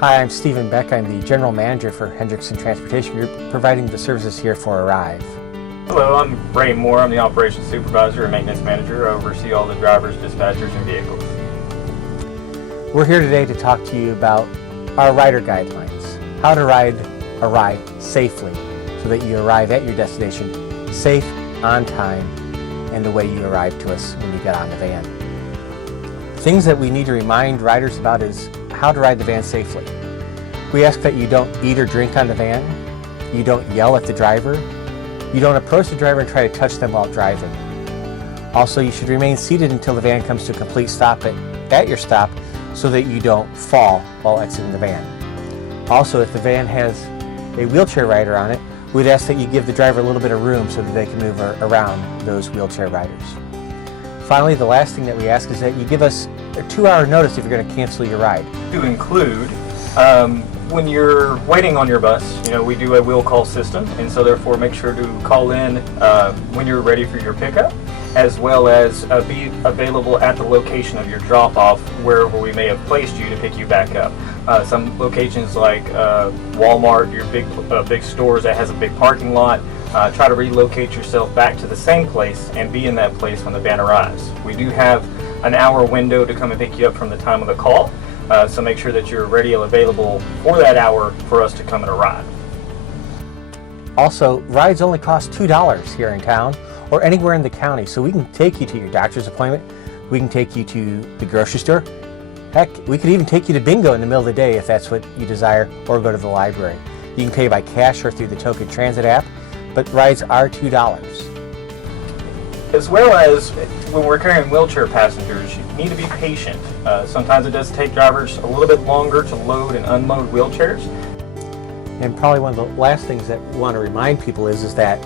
Hi, I'm Stephen Beck. I'm the General Manager for Hendrickson Transportation Group, providing the services here for Arrive. Hello, I'm Ray Moore. I'm the Operations Supervisor and Maintenance Manager. I oversee all the drivers, dispatchers, and vehicles. We're here today to talk to you about our rider guidelines, how to arrive safely so that you arrive at your destination safe, on time, and the way you arrive to us when you get on the van. Things that we need to remind riders about is how to ride the van safely. We ask that you don't eat or drink on the van, you don't yell at the driver, you don't approach the driver and try to touch them while driving. Also, you should remain seated until the van comes to a complete stop at your stop so that you don't fall while exiting the van. Also, if the van has a wheelchair rider on it, we'd ask that you give the driver a little bit of room so that they can move around those wheelchair riders. Finally, the last thing that we ask is that you give us a 2-hour notice if you're going to cancel your ride. To include, when you're waiting on your bus, we do a wheel call system, and so therefore make sure to call in when you're ready for your pickup, as well as be available at the location of your drop-off wherever we may have placed you to pick you back up. Some locations like Walmart, your big stores that has a big parking lot, try to relocate yourself back to the same place and be in that place when the van arrives. We do have an hour window to come and pick you up from the time of the call, so make sure that you're ready and available for that hour for us to come and arrive. Also, rides only cost $2 here in town or anywhere in the county, so we can take you to your doctor's appointment, we can take you to the grocery store, heck, we could even take you to bingo in the middle of the day if that's what you desire, or go to the library. You can pay by cash or through the Token Transit app, but rides are $2. As well as when we're carrying wheelchair passengers, you need to be patient. Sometimes it does take drivers a little bit longer to load and unload wheelchairs. And probably one of the last things that we want to remind people is that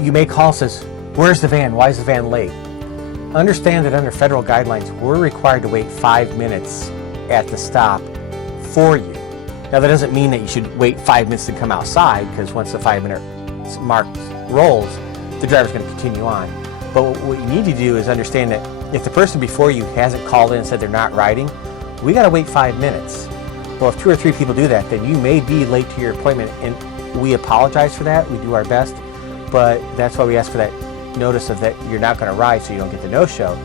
you may call and says, where's the van? Why is the van late? Understand that under federal guidelines, we're required to wait 5 minutes at the stop for you. Now that doesn't mean that you should wait 5 minutes to come outside, because once the 5-minute mark rolls, the driver's going to continue on. But what you need to do is understand that if the person before you hasn't called in and said they're not riding, we got to wait 5 minutes. Well, if 2 or 3 people do that, then you may be late to your appointment, and we apologize for that. We do our best, but that's why we ask for that notice of that you're not going to ride so you don't get the no-show.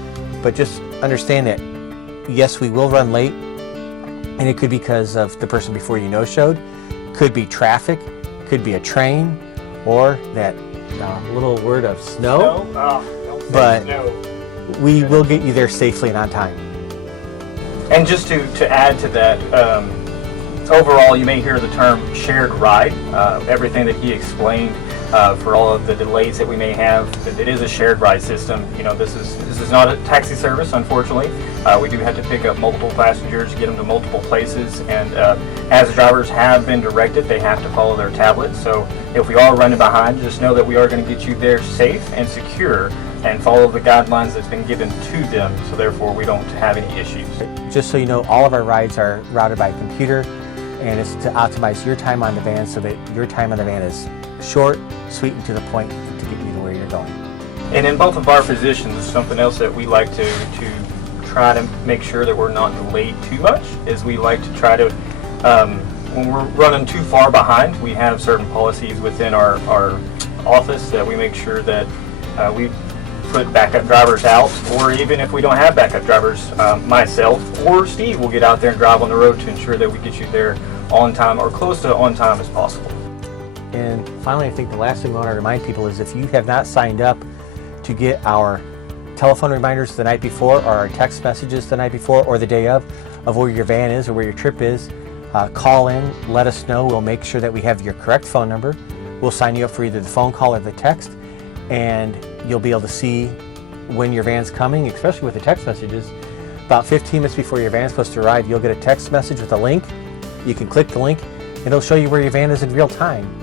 But just understand that, yes, we will run late, and it could be because of the person before you no-showed, could be traffic, could be a train, or that little word of snow. But we will get you there safely and on time. And just to add to that, overall you may hear the term shared ride. Everything that he explained for all of the delays that we may have, it is a shared ride system. This is not a taxi service, unfortunately. We do have to pick up multiple passengers, get them to multiple places, and as the drivers have been directed, they have to follow their tablets. So if we are running behind, just know that we are going to get you there safe and secure and follow the guidelines that's been given to them, so therefore we don't have any issues. Just so you know, all of our rides are routed by computer, and it's to optimize your time on the van so that your time on the van is short, sweet, and to the point to get you to where you're going. And in both of our positions, something else that we like to try to make sure that we're not delayed too much is we like to try to, when we're running too far behind, we have certain policies within our office that we make sure that we put backup drivers out, or even if we don't have backup drivers, myself or Steve will get out there and drive on the road to ensure that we get you there on time or close to on time as possible. And finally, I think the last thing we want to remind people is if you have not signed up to get our telephone reminders the night before, or our text messages the night before or the day of where your van is or where your trip is, call in, let us know. We'll make sure that we have your correct phone number. We'll sign you up for either the phone call or the text, and you'll be able to see when your van's coming, especially with the text messages. About 15 minutes before your van's supposed to arrive, you'll get a text message with a link. You can click the link, and it'll show you where your van is in real time.